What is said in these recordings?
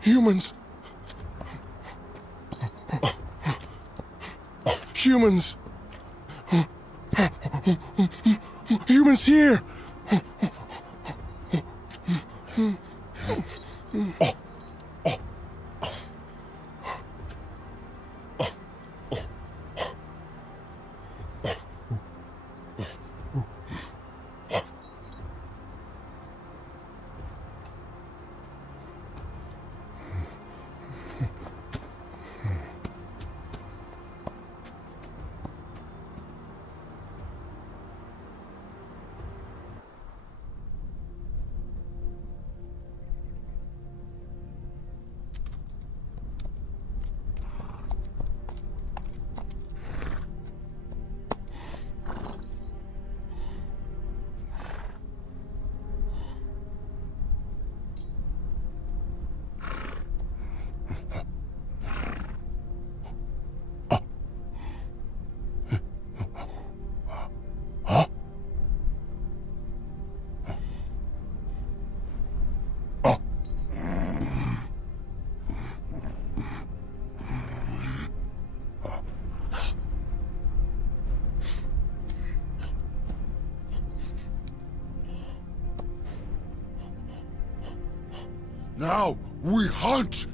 Humans. Humans. Humans here. Now we hunt!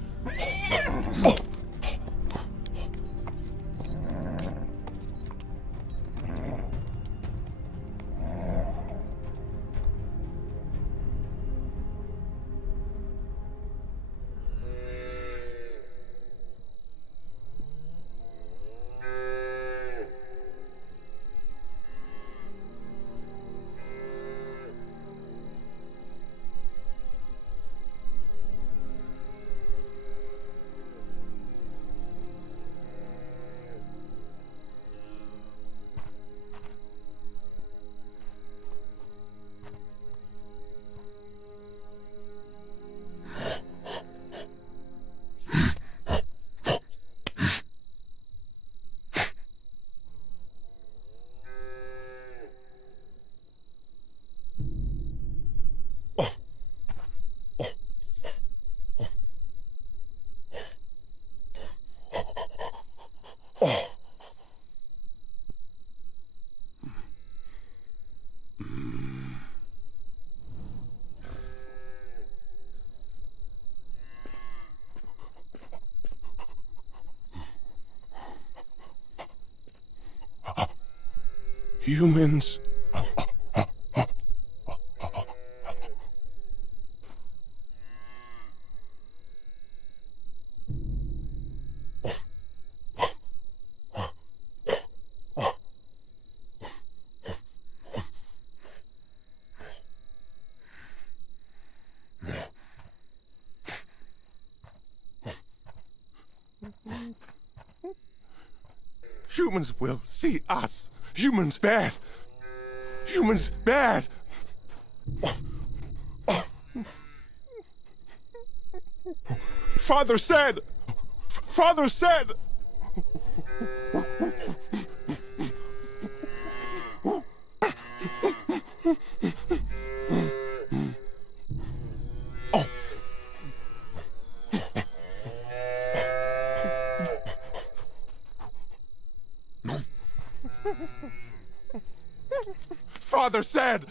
Humans. Humans will see us. Humans bad. Humans bad. Father said. Father said. Father said.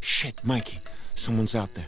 Shit, Mikey. Someone's out there.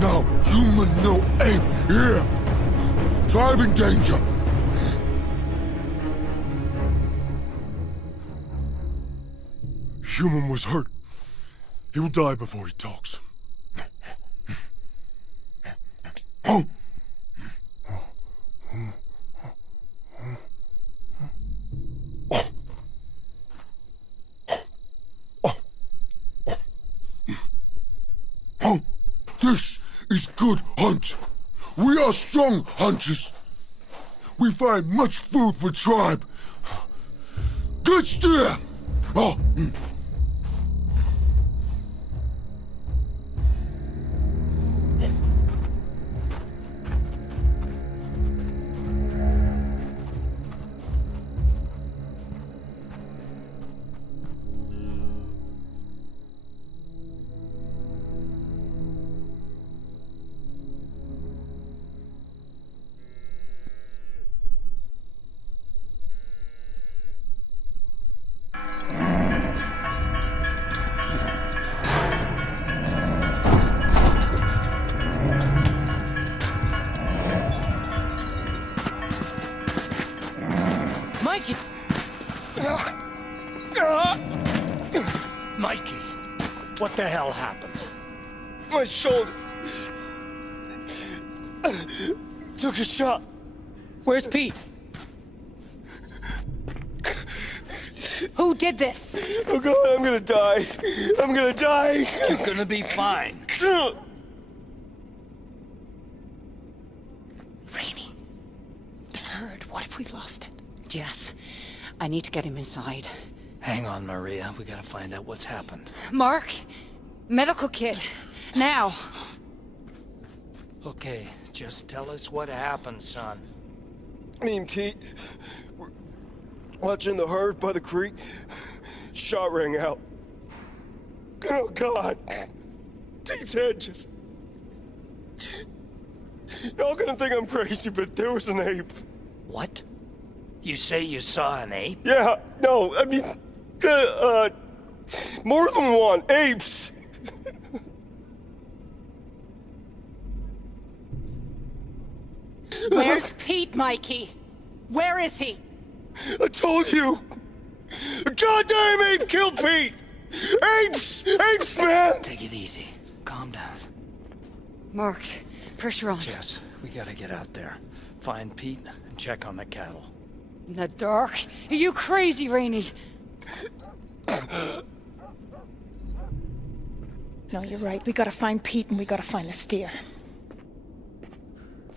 No human, no ape here. Tribe in danger. Human was hurt. He will die before he talks. This is good hunt. We are strong hunters. We find much food for tribe. Good steer. Mikey! Mikey, what the hell happened? My shoulder took a shot. Where's Pete? Who did this? Oh God, I'm gonna die. I'm gonna die. You're gonna be fine. Rainey. Been heard. What if we lost it? Jess, I need to get him inside. Hang on, Maria. We gotta find out what's happened. Mark, medical kit. Now. Okay, just tell us what happened, son. Me and Pete were watching the herd by the creek. Shot rang out. Oh God. Pete's head just... Y'all gonna think I'm crazy, but there was an ape. What? You say you saw an ape? Yeah, no, I mean, more than one. Apes. Where's Pete, Mikey? Where is he? I told you. A goddamn ape killed Pete. Apes! Apes, man! Take it easy. Calm down. Mark, pressure on. Jess, we gotta get out there. Find Pete and check on the cattle. In the dark? Are you crazy, Rainey? No, you're right. We gotta find Pete and we gotta find the steer.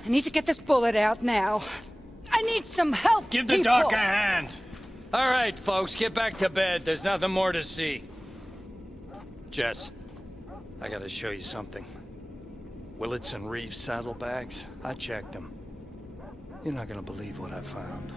I need to get this bullet out now. I need some help, Give the people. doc a hand. All right, folks, get back to bed. There's nothing more to see. Jess, I gotta show you something. Willits and Reeves saddlebags, I checked them. You're not gonna believe what I found.